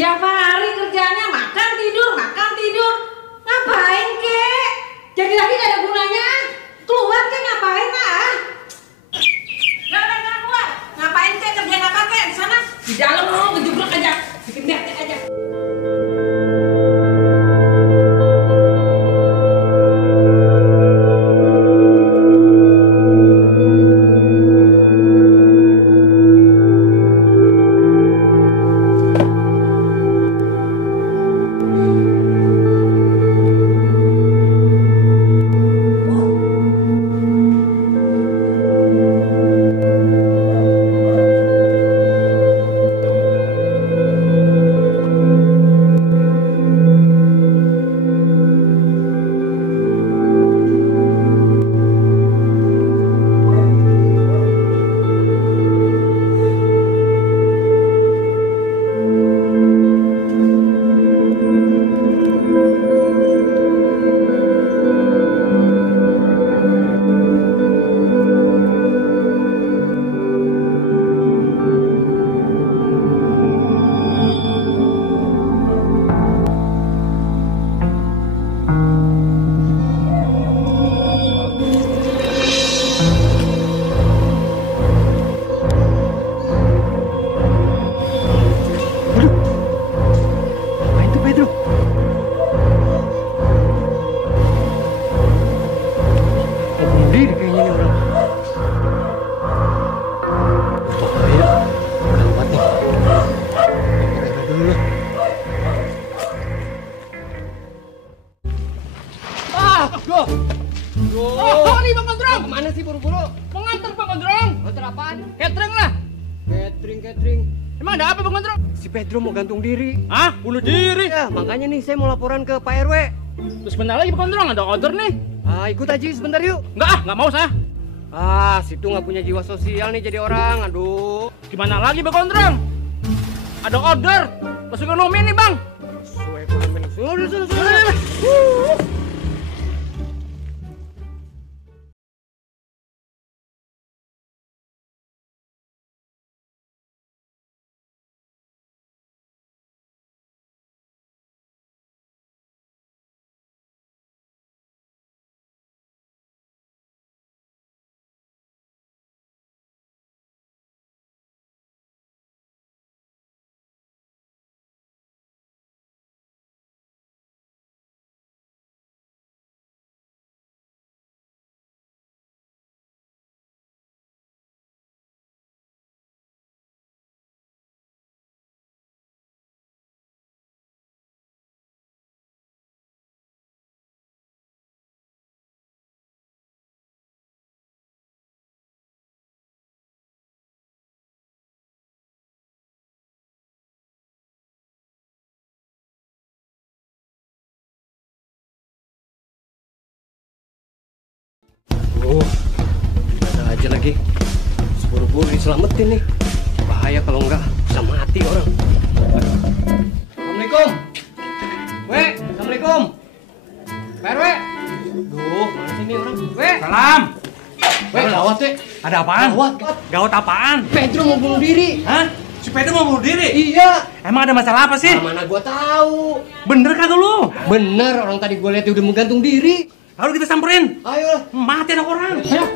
Tiap hari kerjanya makan tidur. Ngapain kek? Jadi lagi gak ada gunanya. Keluar kek ngapain ah? Jangan keluar. Ngapain kek kerjaan apa kek di sana? Di dalam lo kejubruk aja. Bikin bete aja. Nih Bang Gondrong. Kemana sih buru-buru? Mau nganter Bang Gondrong. Nganter apaan? Catering lah. Catering. Emang ada apa Bang Gondrong? Si Pedro mau gantung diri. Hah? Bunuh diri? Ya, makanya nih saya mau laporan ke Pak RW. Terus sebentar lagi Bang Gondrong, ada order nih. Ikut aja sebentar yuk. Nggak mau saya. Situ nggak punya jiwa sosial nih jadi orang. Aduh. Gimana lagi Bang Gondrong? Ada order. Masuk ekonomi nih Bang. Suwe ekonomi. Sudah. Ada aja lagi. Buru-buru diselamatin nih. Bahaya kalau enggak bisa mati orang. Assalamualaikum. Assalamualaikum. Pak RW. Mana sih ini orang? Salam. Gawat Ada apaan? Gawat. Gawat apaan? Pedro mau bunuh diri. Hah? Si Pedro mau bunuh diri? Iya. Emang ada masalah apa sih? Mana gua tahu. Bener kagak lu? Bener, orang tadi gua lihat dia udah mau gantung diri. Lalu kita samperin. Ayo. Mati anak orang. Ayo.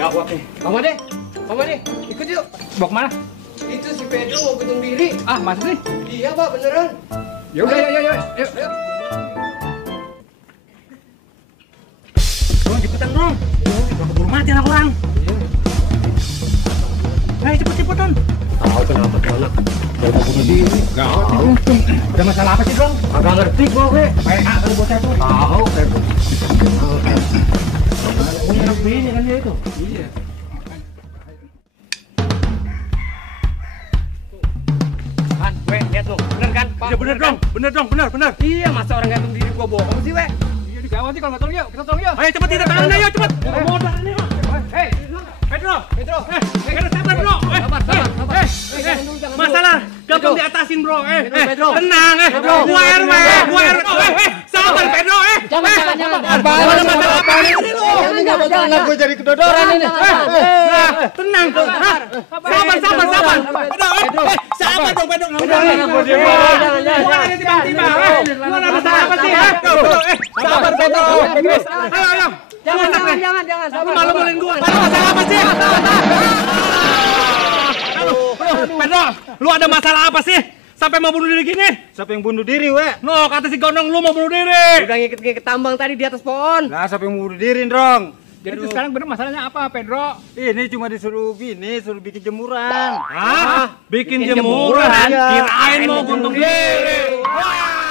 Gawat nih. Mama deh, ikut yuk. Bawa kemana? Itu si Pedro mau gantung diri. Masuk nih. Iya, Pak, beneran. Ya udah, yuk. Dong, cepetan dong. Udah keburu mati anak orang. Ayo cepet-cepetan. Tahu kenapa tuh anak mau bunuh diri? Ada masalah apa sih dong? Agak ngerti gua, Kalau bocah tuh. Tahu, Pedro. Punya anak bini kan dia itu. Iya. Kan, lihat lu. Bener kan? Iya bener dong. Bener. Iya, masa orang gantung diri gua bohong sih, Iya digawat sih kalau nggak tolong yuk. Kita tolong yuk. Ayo cepet kita tangan ayo cepet. Modal nih. Hei, Pedro. Pedro, sabar bro. Sabar. Masalah gampang diatasin bro. Pedro. Tenang Pedro. Gua RW. Sabar Pedro. Jangan. Ada masalah apa ini lu? Jangan, gua jadi kedodoran ini. Tenang. Sabar. Pedro. apa dong, Pedro? Jangan. Tiba-tiba. Lu ada masalah apa sih? Sabar, Pedro. Ayo. Jangan. Lu malu-maluin gua. Ada masalah apa sih? Pedro, lu ada masalah apa sih? Sampai mau bunuh diri gini? Siapa yang bunuh diri, we? No, kata si Gondong lu mau bunuh diri. Udah ngikut tambang tadi di atas pohon. Lah, siapa yang bunuh diri, Drong? Jadi sekarang bener masalahnya apa, Pedro? Ini cuma disuruh bikin jemuran. Hah? Bikin jemuran? Iya. Kirain mau bunuh diri. Wah!